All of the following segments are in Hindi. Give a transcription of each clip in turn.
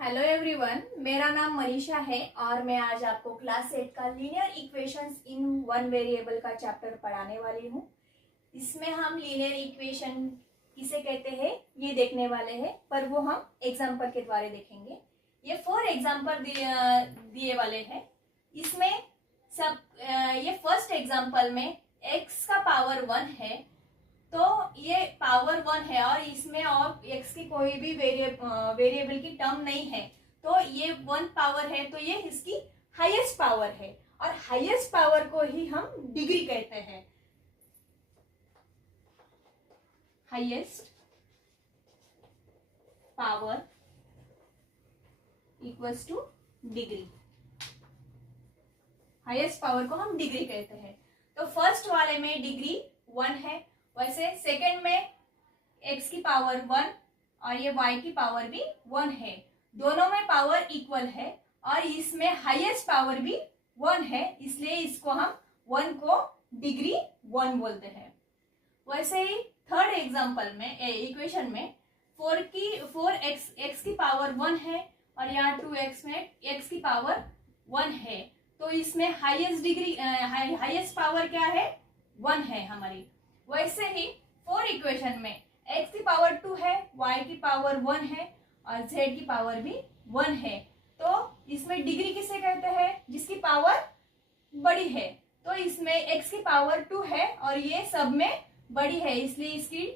हेलो एवरीवन, मेरा नाम मनीषा है और मैं आज आपको क्लास 8 का linear equations in one variable का चैप्टर पढ़ाने वाली हूँ। इसमें हम लीनियर इक्वेशन किसे कहते हैं ये देखने वाले हैं, पर वो हम एग्जाम्पल के द्वारा देखेंगे। ये 4 एग्जाम्पल दिए वाले हैं। इसमें सब ये फर्स्ट एग्जाम्पल में x का पावर 1 है, तो ये पावर 1 है और इसमें और x की कोई भी वेरिएबल की टर्म नहीं है, तो ये 1 पावर है, तो ये इसकी हाईएस्ट पावर है और हाईएस्ट पावर को ही हम डिग्री कहते हैं। Highest power equals two degree. Highest power को हम डिग्री कहते हैं। तो फर्स्ट वाले में डिग्री 1 है, वैसे सेकेंड में x की पावर 1 और ये y की पावर भी 1 है। दोनों में पावर इक्वल है और इसमें हाईएस्ट पावर भी 1 है, इसलिए इसको हम 1 को डिग्री 1 बोलते हैं। वैसे ही थर्ड एग्जांपल में इक्वेशन में 4x की पावर 1 है और यहाँ 2x में x की पावर 1 है, तो इसमें हाईएस्ट पावर क्या है? 1 है हमारी। वैसे ही 4 इक्वेशन में x की पावर 2 है, y की पावर 1 है और z की पावर भी 1 है, तो इसमें डिग्री किसे कहते हैं? जिसकी पावर बड़ी है। तो इसमें x की पावर 2 है और ये सब में बड़ी है, इसलिए इसकी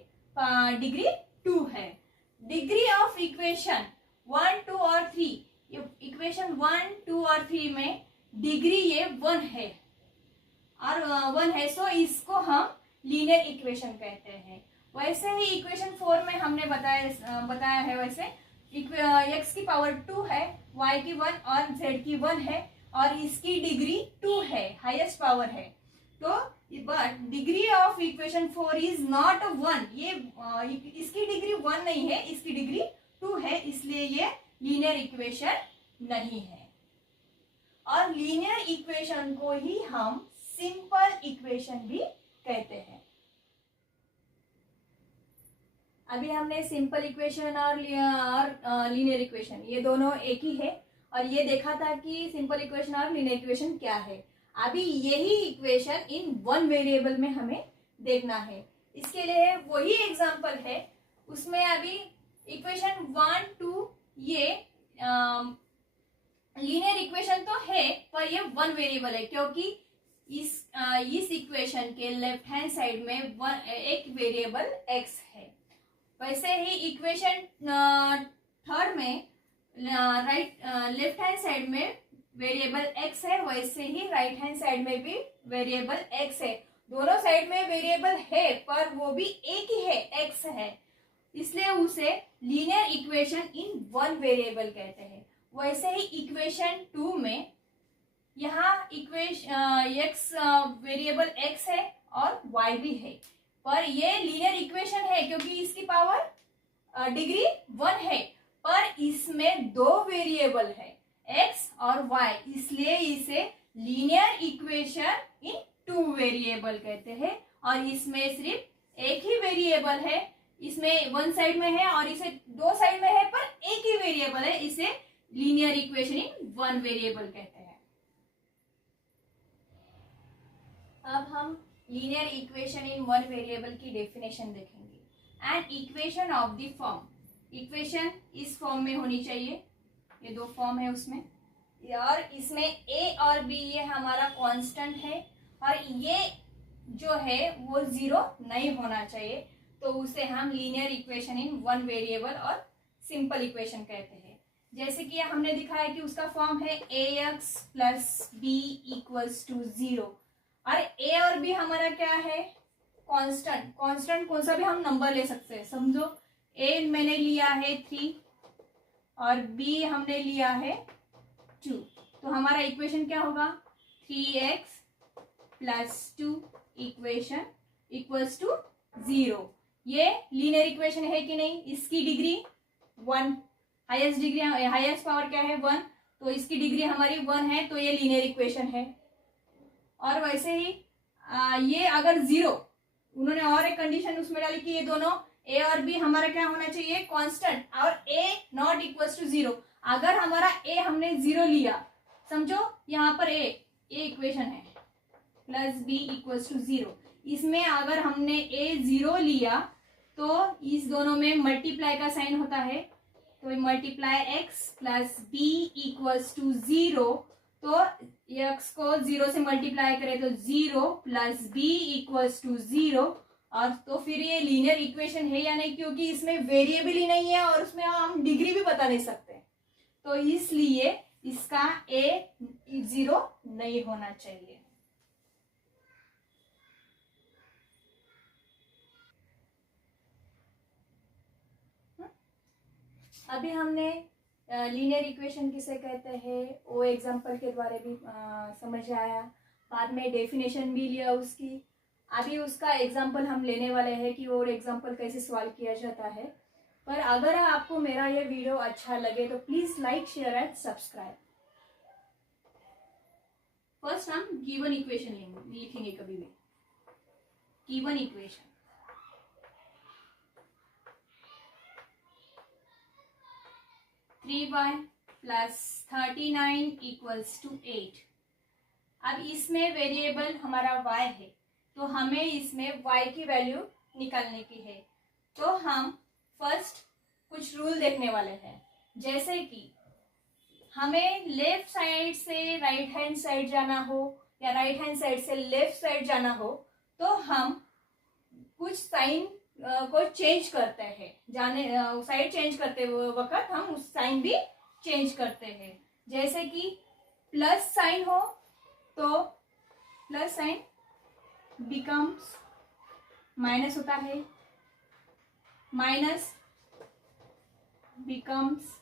डिग्री 2 है। डिग्री ऑफ इक्वेशन 1, 2 और 3, इक्वेशन 1, 2 और 3 में डिग्री ये 1 है और 1 है, सो इसको हम लीनियर इक्वेशन कहते हैं। वैसे ही इक्वेशन 4 में हमने बताया है, वैसे x की पावर 2 है, y की 1 और z की 1 है और इसकी डिग्री 2 है, हाईएस्ट पावर है। तो but degree of equation 4 is not 1, ये इसकी डिग्री 1 नहीं है, इसकी डिग्री 2 है, इसलिए ये लीनियर इक्वेशन नहीं है। और लीनियर इक्वेशन को ही हम सिंपल इक्वेशन भी कहते हैं। अभी हमने सिंपल इक्वेशन और लीनियर इक्वेशन ये दोनों एक ही है और ये देखा था कि सिंपल इक्वेशन और लीनियर इक्वेशन क्या है। अभी यही इक्वेशन इन वन वेरिएबल में हमें देखना है, इसके लिए वही एग्जांपल है। उसमें अभी इक्वेशन 1, 2 ये लीनियर इक्वेशन तो है, पर ये वन वेरिएबल है क्योंकि इस इक्वेशन के लेफ्ट हैंड साइड में एक वेरिएबल x है। वैसे ही इक्वेशन थर्ड में लेफ्ट हैंड साइड में वेरिएबल x है, वैसे ही राइट हैंड साइड में भी वेरिएबल x है। दोनों साइड में वेरिएबल है पर वो भी एक ही है, x है, इसलिए उसे linear equation in one variable कहते हैं। वैसे ही इक्वेशन 2 में यहाँ x वेरिएबल x है और y भी है, पर ये लीनियर इक्वेशन है क्योंकि इसकी पावर डिग्री 1 है, पर इसमें 2 वेरिएबल है x और y, इसलिए इसे लीनियर इक्वेशन इन 2 वेरिएबल कहते हैं। और इसमें सिर्फ एक ही वेरिएबल है, इसमें 1 साइड में है और इसे 2 साइड में है, पर एक ही वेरिएबल है, इसे लीनियर इक्वेशन इन 1 वेरिएबल कहते हैं। अब हम लीनियर इक्वेशन इन 1 वेरिएबल की डेफिनेशन देखेंगे। And equation of the form, equation इस फॉर्म में होनी चाहिए, ये 2 फॉर्म है उसमें, और इसमें a और b ये हमारा कांस्टेंट है और ये जो है वो 0 नहीं होना चाहिए, तो उसे हम लीनियर इक्वेशन इन 1 वेरिएबल और सिंपल इक्वेशन कहते हैं। जैसे कि हमने दिखाया कि उसका फॉर्म है ax plus b equals to 0, और a और b हमारा क्या है? कांस्टेंट। कांस्टेंट कौन सा भी हम नंबर ले सकते हैं, समझो a मैंने लिया है 3 और b हमने लिया है 2, तो हमारा इक्वेशन क्या होगा? 3x plus 2 equation equals to 0। ये लीनियर इक्वेशन है कि नहीं? इसकी डिग्री 1, हाईएस्ट पावर क्या है? 1, तो इसकी डिग्री हमारी 1 है, तो ये लीनियर इक्वेशन है। और वैसे ही ये अगर 0, उन्होंने और एक कंडीशन उसमें डाली कि ये दोनों a और b हमारा क्या होना चाहिए? कांस्टेंट, और a नॉट इक्वल्स टू 0। अगर हमारा ए हमने 0 लिया, समझो यहाँ पर ए इक्वेशन है प्लस बी इक्वल्स टू 0, इसमें अगर हमने ए 0 लिया तो इस दोनों में मल्टीप्लाई का साइन होता है, तो multiply x plus b equals to 0, तो एक्स को 0 से मल्टीप्लाई करें तो 0 प्लस बी इक्वल्स टू 0, और तो फिर ये लीनियर इक्वेशन है या नहीं, क्योंकि इसमें वेरिएबल ही नहीं है और उसमें हम डिग्री भी बता नहीं सकते, तो इसलिए इसका ए 0 नहीं होना चाहिए। अभी हमने लीनियर इक्वेशन किसे कहते हैं वो एग्जांपल के द्वारा भी समझ आया, बाद में डेफिनेशन भी लिया उसकी। अभी उसका एग्जांपल हम लेने वाले हैं कि और एग्जांपल कैसे सॉल्व किया जाता है। पर अगर आपको मेरा ये वीडियो अच्छा लगे तो please like, share and subscribe. First हम गिवन इक्वेशन लिखेंगे, कभी भी given equation 3y plus 39 equals to 8। अब इसमें वेरिएबल हमारा y है, तो हमें इसमें y की वैल्यू निकालने की है। तो हम फर्स्ट कुछ रूल देखने वाले हैं, जैसे कि हमें लेफ्ट साइड से राइट हैंड साइड जाना हो या राइट हैंड साइड से लेफ्ट साइड जाना हो, तो हम कुछ साइन को चेंज करते हैं, जाने साइड चेंज करते वक्त हम उस साइन भी चेंज करते हैं। जैसे कि प्लस साइन हो तो प्लस साइन बिकम्स माइनस होता है, minus becomes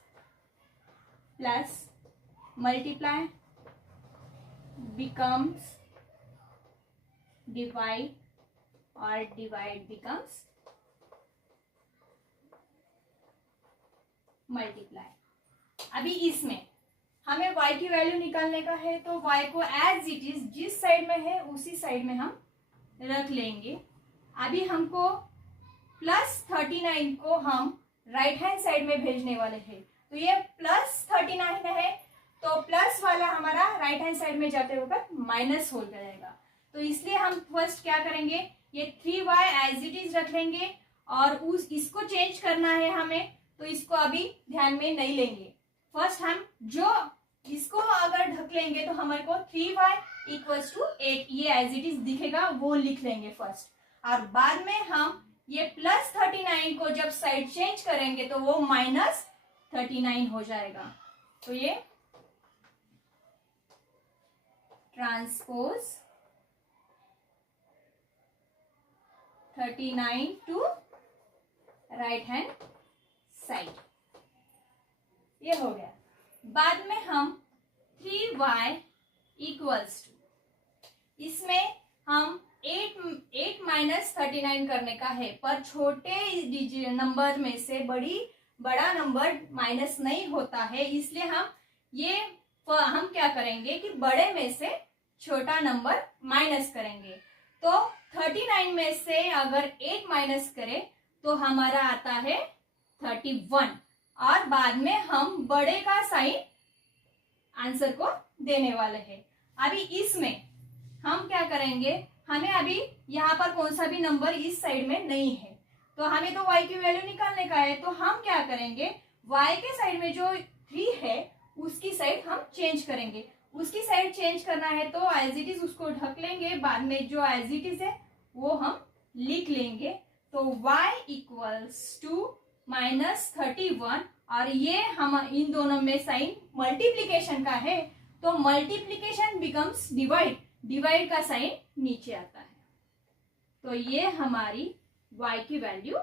plus, multiply becomes divide, और डिवाइड बिकम्स मल्टीप्लाई। अभी इसमें हमें y की वैल्यू निकालने का है, तो y को एज इट इज जिस साइड में है उसी साइड में हम रख लेंगे। अभी हमको प्लस 39 को हम राइट हैंड साइड में भेजने वाले हैं, तो ये प्लस 39 में है, तो प्लस वाला हमारा राइट हैंड साइड में जाते वक्त माइनस हो जाएगा। तो इसलिए हम फर्स्ट क्या करेंगे, ये 3y एज इट इज रख लेंगे, और इसको चेंज करना है हमें, तो इसको अभी ध्यान में नहीं लेंगे। फर्स्ट हम जो इसको अगर ढक लेंगे तो हमारे को 3y इक्वल्स टू 8 ये एज इट इज दिखेगा, वो लिख लेंगे फर्स्ट, और बाद में हम ये प्लस 39 को जब साइड चेंज करेंगे तो वो माइनस 39 हो जाएगा। तो ये transpose 39 to right hand side, ये हो गया। बाद में हम 3y इक्वल्स टू, इसमें हम 8 माइनस 39 करने का है, पर छोटे नंबर में से बड़ा नंबर माइनस नहीं होता है, इसलिए हम क्या करेंगे कि बड़े में से छोटा नंबर माइनस करेंगे। तो 39 में से अगर 8 माइनस करें तो हमारा आता है 31, और बाद में हम बड़े का साइन आंसर को देने वाले हैं। अभी इसमें हम क्या करेंगे, हमें अभी यहाँ पर कौन सा भी नंबर इस साइड में नहीं है, तो हमें तो y की वैल्यू निकालने का है, तो हम क्या करेंगे, y के साइड में जो 3 है उसकी साइड हम चेंज करेंगे। उसकी साइड चेंज करना है तो एज इट इज उसको ढक लेंगे, बाद में जो एज इट इज है वो हम लिख लेंगे। तो y इक्वल्स टू माइनस 31, और ये हम इन दोनों में साइन मल्टीप्लीकेशन का है, तो मल्टीप्लीकेशन बिकम्स डिवाइड, डिवाइड का साइन नीचे आता है। तो ये हमारी y की वैल्यू